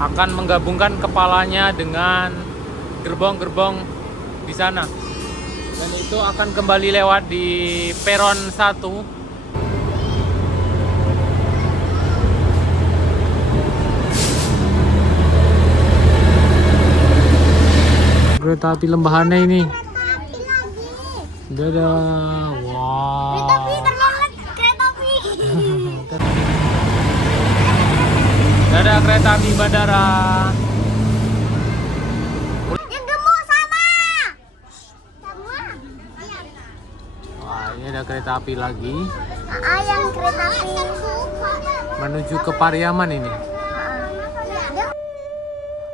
akan menggabungkan kepalanya dengan gerbong-gerbong di sana. Dan itu akan kembali lewat di peron 1. Kereta api Lembahanai ini. Dadah. Wow. Kereta api terlambat, kereta api. Dadah kereta api bandara. Yang gemuk sama. Sama. Wah, ini ada kereta api lagi Yang kereta api menuju ke Pariaman ini.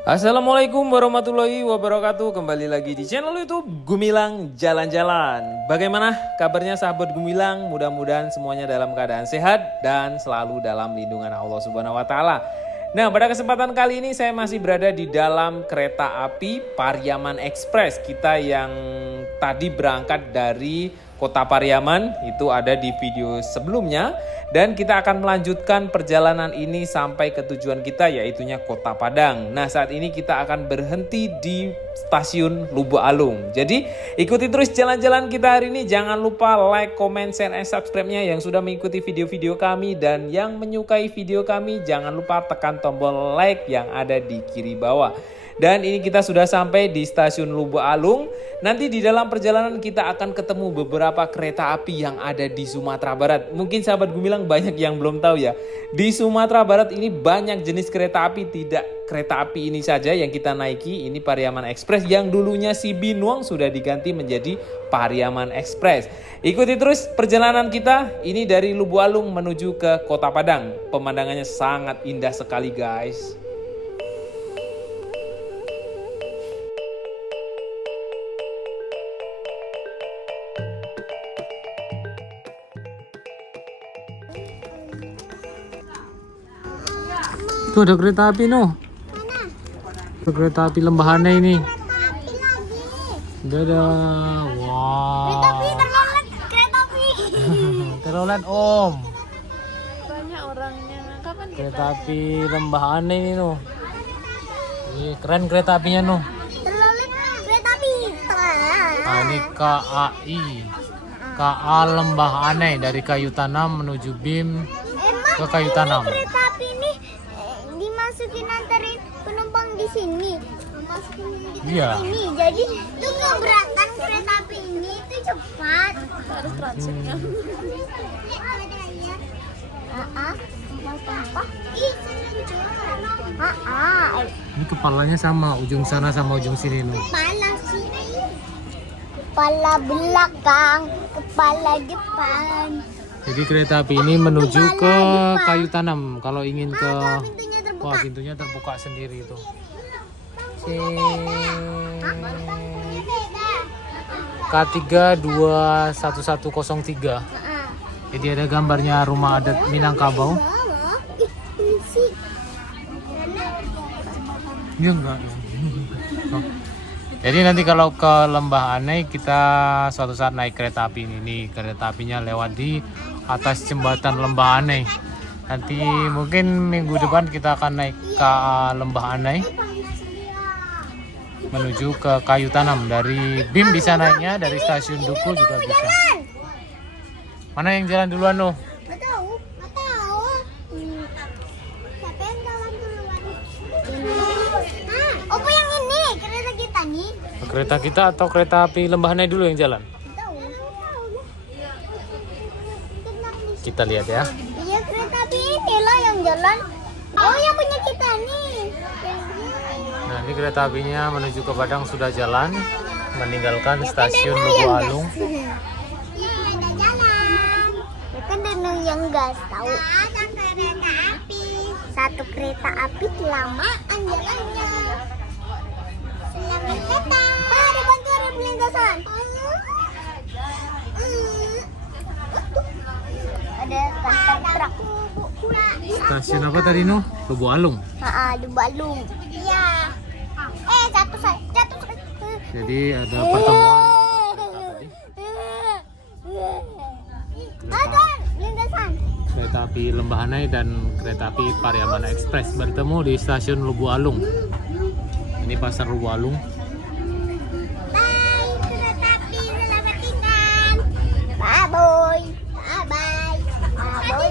Assalamualaikum warahmatullahi wabarakatuh. Kembali lagi di channel YouTube Gumilang Jalan-Jalan. Bagaimana kabarnya sahabat Gumilang? Mudah-mudahan semuanya dalam keadaan sehat dan selalu dalam lindungan Allah Subhanahu wa taala. Nah, pada kesempatan kali ini saya masih berada di dalam kereta api Pariaman Express. Kita yang tadi berangkat dari Kota Pariaman, itu ada di video sebelumnya. Dan kita akan melanjutkan perjalanan ini sampai ke tujuan kita, yaitunya Kota Padang. Nah, saat ini kita akan berhenti di stasiun Lubuk Alung. Jadi ikuti terus jalan-jalan kita hari ini. Jangan lupa like, comment, share, and subscribe-nya yang sudah mengikuti video-video kami. Dan yang menyukai video kami, jangan lupa tekan tombol like yang ada di kiri bawah. Dan ini kita sudah sampai di stasiun Lubuk Alung. Nanti di dalam perjalanan kita akan ketemu beberapa kereta api yang ada di Sumatera Barat. Mungkin sahabat Gumilang banyak yang belum tahu ya. Di Sumatera Barat ini banyak jenis kereta api, tidak kereta api ini saja yang kita naiki. Ini Pariaman Express yang dulunya si Binuang sudah diganti menjadi Pariaman Express. Ikuti terus perjalanan kita. Ini dari Lubuk Alung menuju ke Kota Padang. Pemandangannya sangat indah sekali guys. Tuh ada kereta api noh. Ada kereta api Lembahanai ini. api lagi. Dadah. Wow. Kereta api terlambat, kereta api. Telolet om. Banyak orangnya. Kapan Kereta api Lembahanai ini noh. Ini keren kereta apinya noh. terlambat kereta api? Nah, ini KAI. KA Lembahanai dari Kayu Tanam menuju BIM ke Kayu Tanam. Kereta api ini dimasukin anterin penumpang di sini. Masukin di Iya. ini. Jadi itu keberatan kereta api ini itu cepat. Harus transitnya. Ini kepalanya sama, ujung sana sama ujung sini noh. Kepala sih. Kepala belakang, kepala depan. Jadi kereta api ini menuju ke Kayu Tanam. Kalau ingin ke, Pintunya terbuka. wah pintunya terbuka sendiri itu. K3 21103. Jadi ada gambarnya rumah adat Minangkabau. Ya enggak. Oh. Jadi nanti kalau ke Lembahanai kita suatu saat naik kereta api ini. Nih, kereta apinya lewat di atas jembatan Lembahanai. Nanti mungkin minggu depan kita akan naik ke Lembahanai menuju ke Kayu Tanam. Dari BIM bisa naiknya, dari stasiun Dukuh juga bisa. Mana yang jalan duluan noh? Nggak tahu. Siapa yang jalan duluan? Apa yang ini? Kereta kita nih. Kereta kita atau kereta api Lembahanai dulu yang jalan? Nggak tahu. Kita lihat ya. Iya kereta api inilah yang jalan. Oh yang punya kita nih. Nah, ini kereta apinya menuju ke Padang sudah jalan, meninggalkan stasiun Lubuk Alung. Iya ada jalan. Kan Denung yang gas tahu. Ada kereta api. Satu kereta api kelamaan jalannya. Selamat datang. Ada bantuan perlintasan. Ada kantor truk. Stasiun apa tadi noh? Lubuk Alung. Di Balung. Iya. Jatuh. Jadi ada pertemuan antar kereta tadi. Ada lintasan. Kereta kereta api Lembahanai dan kereta api Pariamana Express bertemu di stasiun Lubu Alung. Ini pasar Lubu Alung. Bye, kereta api, selamat tinggal. Bye boy. Bye bye. Bye boy.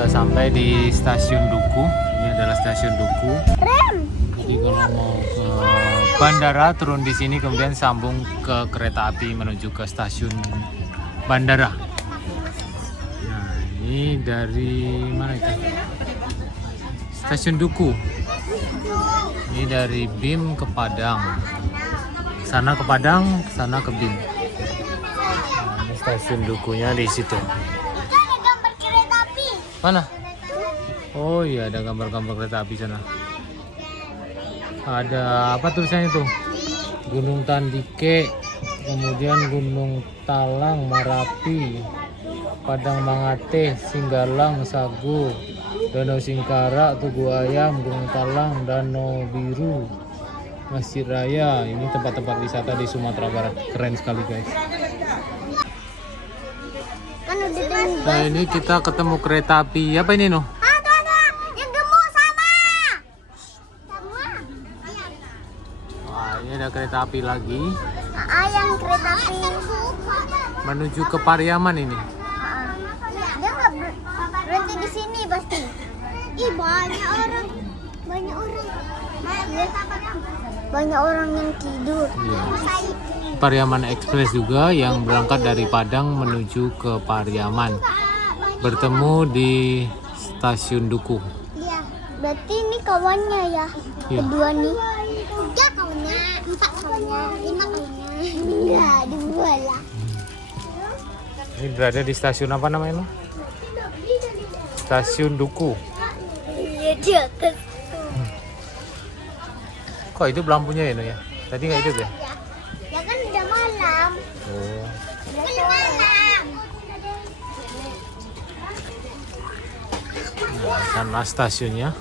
udah sampai di stasiun Duku. Ini adalah stasiun Duku. Rem. Jadi kalau mau ke bandara turun di sini, kemudian sambung ke kereta api menuju ke stasiun bandara. Nah, ini dari mana itu? Stasiun Duku. Ini dari BIM ke Padang. Sana ke Padang, sana ke BIM. Nah, ini Stasiun Dukunya di situ. Itu ada gambar kereta api. Mana? Oh iya, ada gambar-gambar kereta api sana. Ada apa tulisannya tuh? Gunung Tandike, kemudian Gunung Talang, Marapi, Padang Mangate, Singgalang, Sagu, Danau Singkara, Tugu Ayam, Gunung Talang, Danau Biru, Masjid Raya. Ini tempat-tempat wisata di Sumatera Barat. Keren sekali guys. Kan udah dengan Nah ini kita ketemu kereta api. Apa ini Nuh? yang gemuk sama. Sama. Wah, ini ada kereta api lagi Yang kereta api. menuju ke Pariaman ini. Dia nggak berhenti di sini pasti. Ih banyak orang. Iya. Banyak orang yang tidur. Iya. Pariaman Express juga yang berangkat dari Padang menuju ke Pariaman. Bertemu di Stasiun Duku. Iya. Berarti ini kawannya ya. Iya. Kedua nih. 3 kawannya, 4 kawannya, 5 kawannya. Enggak, 2 lah. Ini berada di stasiun apa namanya Nuh? Stasiun Duku. Iya di atas. Kok hidup lampunya ya Nuh ya? Tadi nggak hidup ya? Ya kan udah malam. Oh. Udah malam. Nah, sana stasiunnya.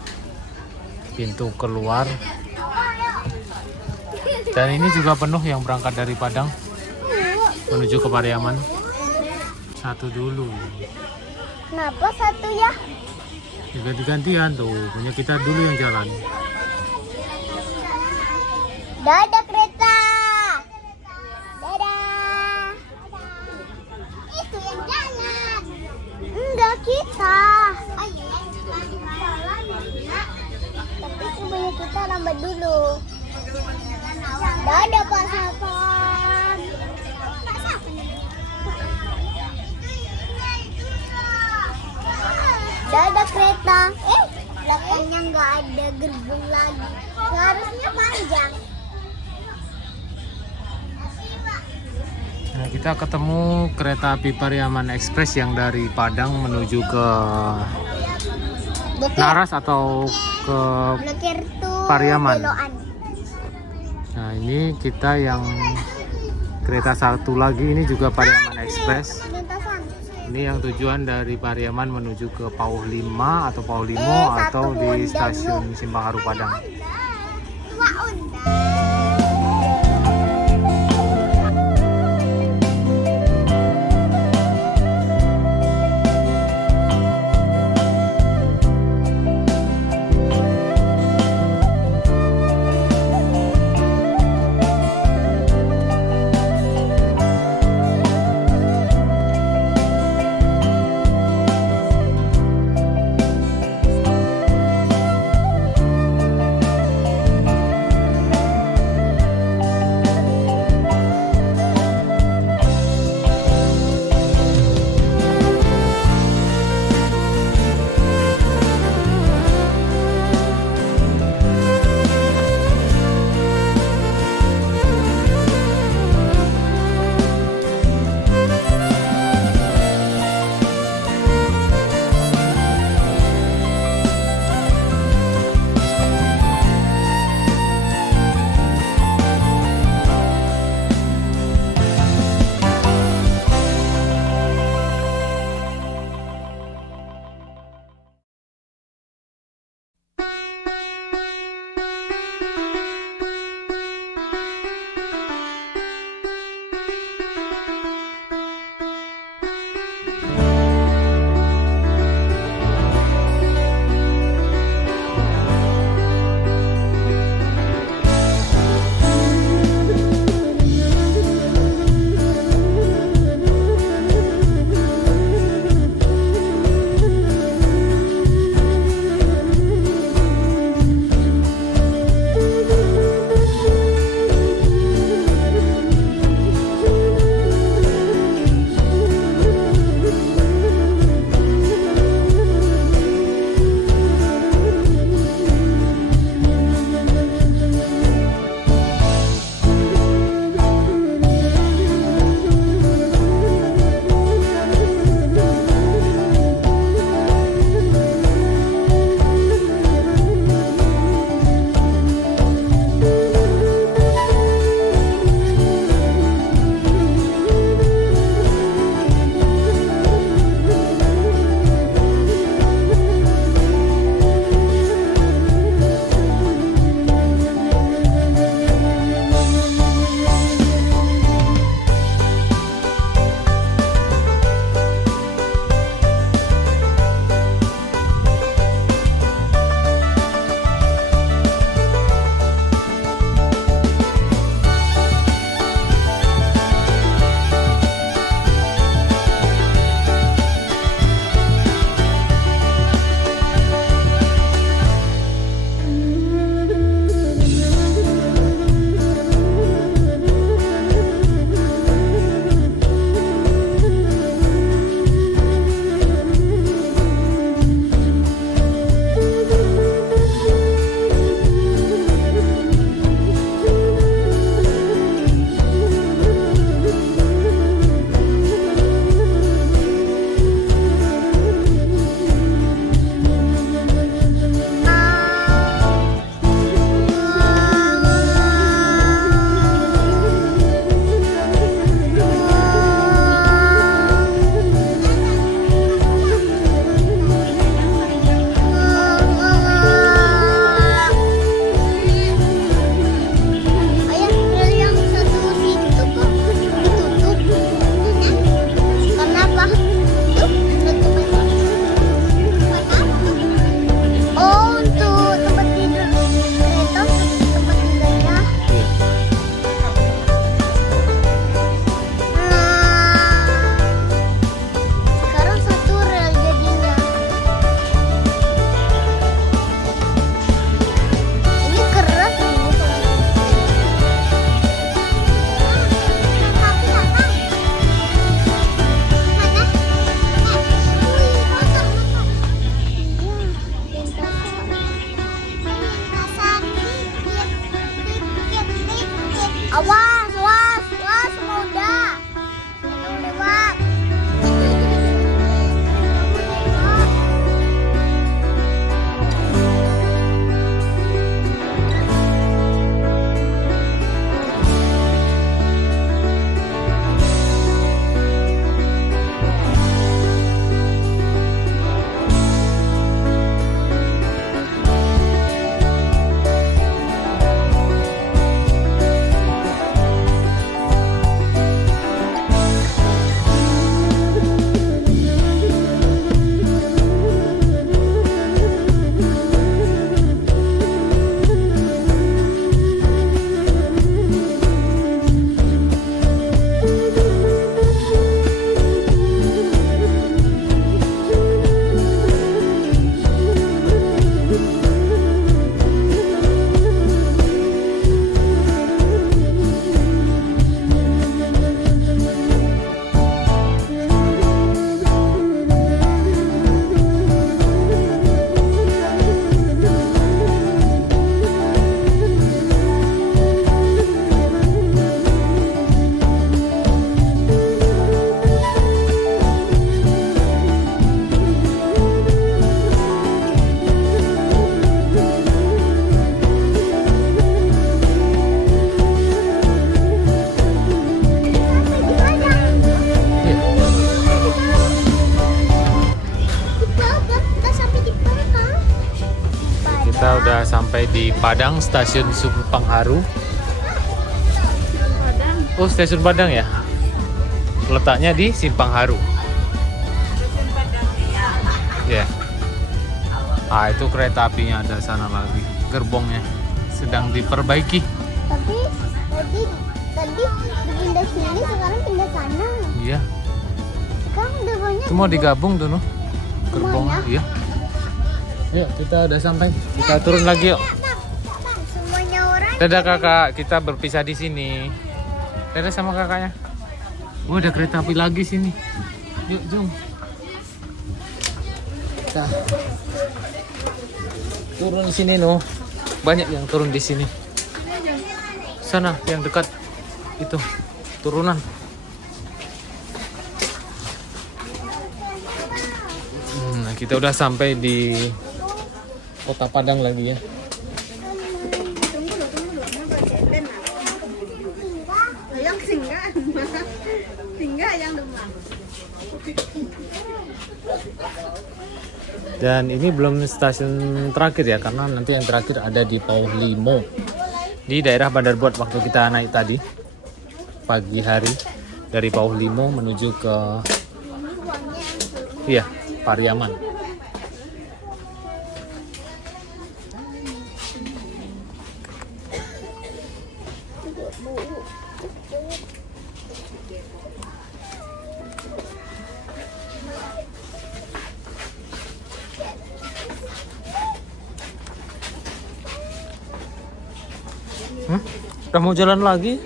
Pintu keluar. Dan ini juga penuh yang berangkat dari Padang menuju ke Pariaman. Satu dulu. Kenapa satu ya? Ganti-gantian tuh. Punya kita dulu yang jalan. Dadah kereta. Dadah. Itu yang jalan. Enggak kita. Tapi sebenarnya kita lambat dulu. Dadah Pak Sapam. Dadah kereta. Belakangnya nggak ada gerbong lagi. Harusnya panjang. Nah, kita ketemu kereta api Pariaman Express yang dari Padang menuju ke Naras atau ke Blokir tuh Pariaman. belokan. Nah ini kita yang kereta satu lagi, ini juga Pariaman Express. Lintasan. Ini yang tujuan dari Pariaman menuju ke Pauh 5 atau Pauh Limo atau di stasiun Simpang Haru Padang. Dua onda. Kita udah sampai di Padang, stasiun Simpang Haru. Oh, stasiun Padang ya? Letaknya di Simpang Haru. Ya. Ah, itu kereta apinya ada sana lagi. Gerbongnya sedang diperbaiki. Tapi tadi pindah sini, sekarang pindah sana. Iya. Sekarang udah banyak. Itu mau digabung tuh, noh. Gerbongnya. Semuanya? Iya. Yuk, kita udah sampai. Kita turun lagi yuk. Semuanya orang. Dadah kakak, kita berpisah di sini. Dadah sama kakaknya. Oh, ada kereta api lagi sini. Yuk, jom. Kita turun di sini, noh. Banyak yang turun di sini. Sana yang dekat itu turunan. Nah, kita udah sampai di Kota Padang lagi ya. Dan ini belum stasiun terakhir ya, karena nanti yang terakhir ada di Pauh Limo di daerah Bandar Buat. Waktu kita naik tadi pagi hari dari Pauh Limo menuju ke Pariaman. Udah mau jalan lagi?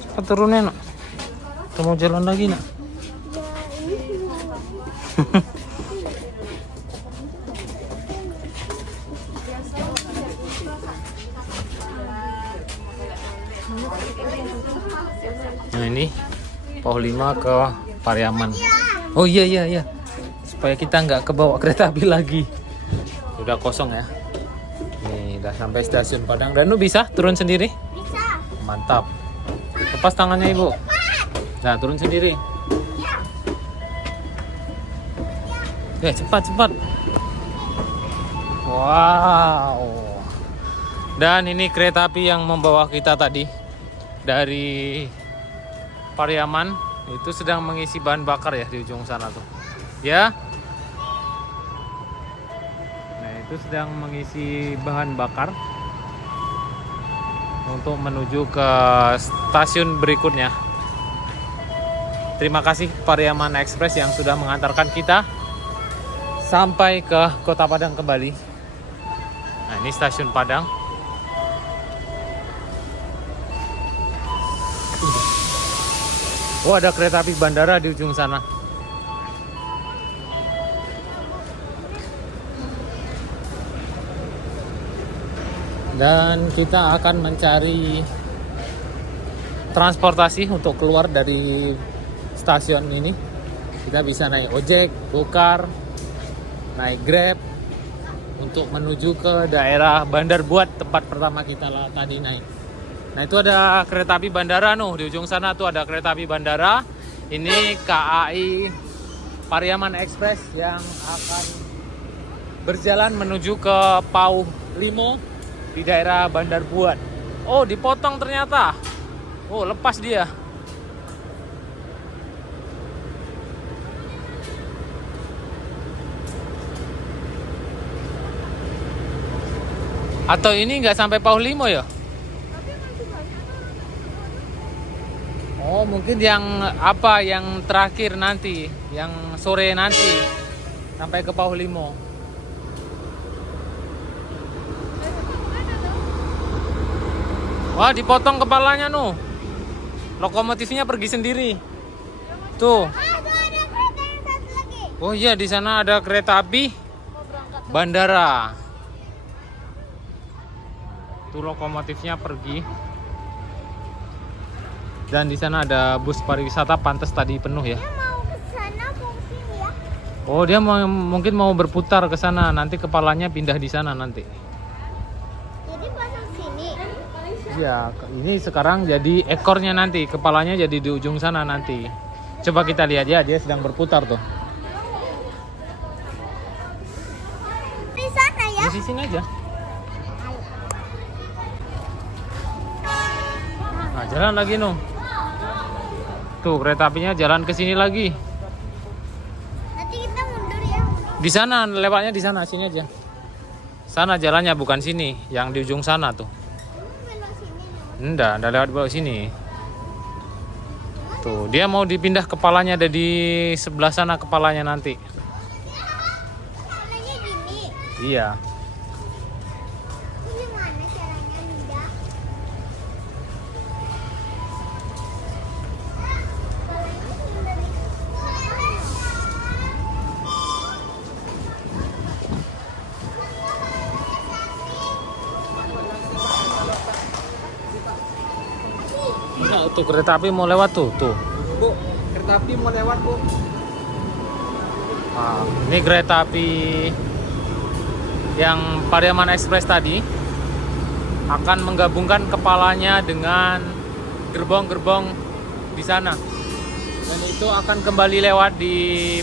Cepat turunnya, nak. Udah mau jalan lagi, nak. Nah, ini Pauh Lima ke Pariaman. Oh iya. Supaya kita nggak kebawa kereta api lagi. Udah kosong ya. Nih, udah sampai stasiun Padang. Dan lu bisa turun sendiri? Bisa. Mantap. Lepas tangannya, Ibu. Nah, turun sendiri. Ya, cepat. Wow. Dan ini kereta api yang membawa kita tadi dari Pariaman. Itu sedang mengisi bahan bakar ya di ujung sana tuh. Ya. Itu sedang mengisi bahan bakar untuk menuju ke stasiun berikutnya. Terima kasih Pariaman Express yang sudah mengantarkan kita sampai ke Kota Padang kembali. Nah, ini stasiun Padang. Oh, ada kereta api bandara di ujung sana. Dan kita akan mencari transportasi untuk keluar dari stasiun ini. Kita bisa naik ojek, gokar, naik Grab untuk menuju ke daerah Bandar Buat, tempat pertama kita tadi naik. Nah, itu ada kereta api bandara di ujung sana tuh ada kereta api bandara. Ini KAI Pariaman Express yang akan berjalan menuju ke Pauh Limo di daerah Bandar Buat. Oh, dipotong ternyata. Oh, lepas dia. Atau ini nggak sampai Pauh Limo ya? Oh, mungkin yang yang terakhir nanti, yang sore nanti sampai ke Pauh Limo. Wah, dipotong kepalanya lokomotifnya pergi sendiri. Tuh. Ada kereta yang satu lagi. Oh iya, di sana ada kereta api bandara. Tuh lokomotifnya pergi. Dan di sana ada bus pariwisata, pantas tadi penuh ya. Dia mau ke sana, mau ke sini ya. Oh, dia mungkin mau berputar ke sana, nanti kepalanya pindah di sana nanti. Jadi pasang sini. Ya, ini sekarang jadi ekornya nanti, kepalanya jadi di ujung sana nanti. Coba kita lihat ya, dia sedang berputar tuh. di sini aja. Nah, jalan lagi no. Tuh kereta apinya jalan ke sini lagi. Nanti kita mundur ya. Di sana lewatnya di sana, sini aja. Sana jalannya bukan sini, yang di ujung sana tuh. Belok sini. Enggak lewat bawah sini. Tuh, dia mau dipindah kepalanya, ada di sebelah sana kepalanya nanti. Caranya gini. Iya. Ini gimana caranya pindah? Nah, tuh kereta api mau lewat tuh. Bu, kereta api mau lewat, Bu. Nah, ini kereta api yang Pariaman Express tadi akan menggabungkan kepalanya dengan gerbong-gerbong di sana. Dan itu akan kembali lewat di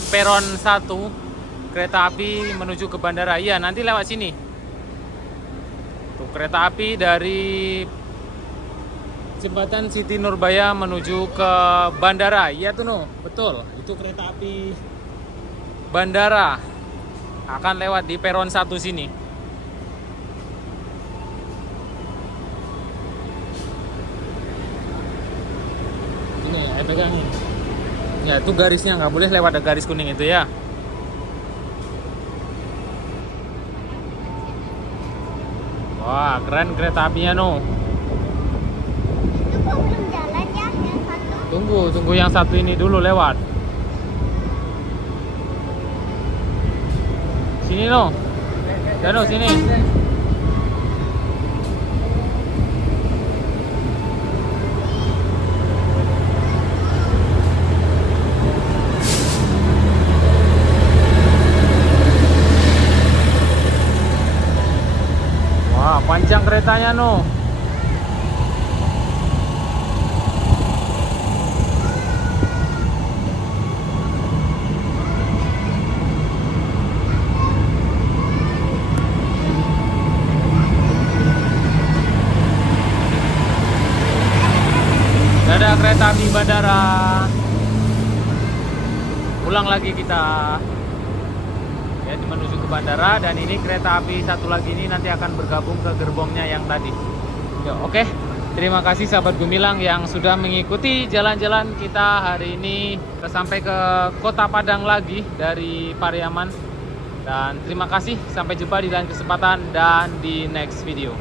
peron 1 kereta api menuju ke bandara. Iya, nanti lewat sini. Tuh kereta api dari Jembatan Siti Nurbaya menuju ke bandara. Iya tuh no, betul. Itu kereta api bandara akan lewat di peron 1 sini. Ini ya, pegangin. Ya, itu garisnya nggak boleh lewat, ada garis kuning itu ya. Wah, keren kereta apinya no. Itu kok belum jalan ya yang satu? Tunggu yang satu ini dulu lewat. Sini no. Dano sini. Wah, panjang keretanya no. Ada kereta api bandara. Ulang lagi kita ya menuju ke bandara, dan ini kereta api satu lagi ini nanti akan bergabung ke gerbongnya yang tadi. Ya, oke. Terima kasih sahabat Gumilang yang sudah mengikuti jalan-jalan kita hari ini. Kita sampai ke Kota Padang lagi dari Pariaman. Dan terima kasih, sampai jumpa di lain kesempatan dan di next video.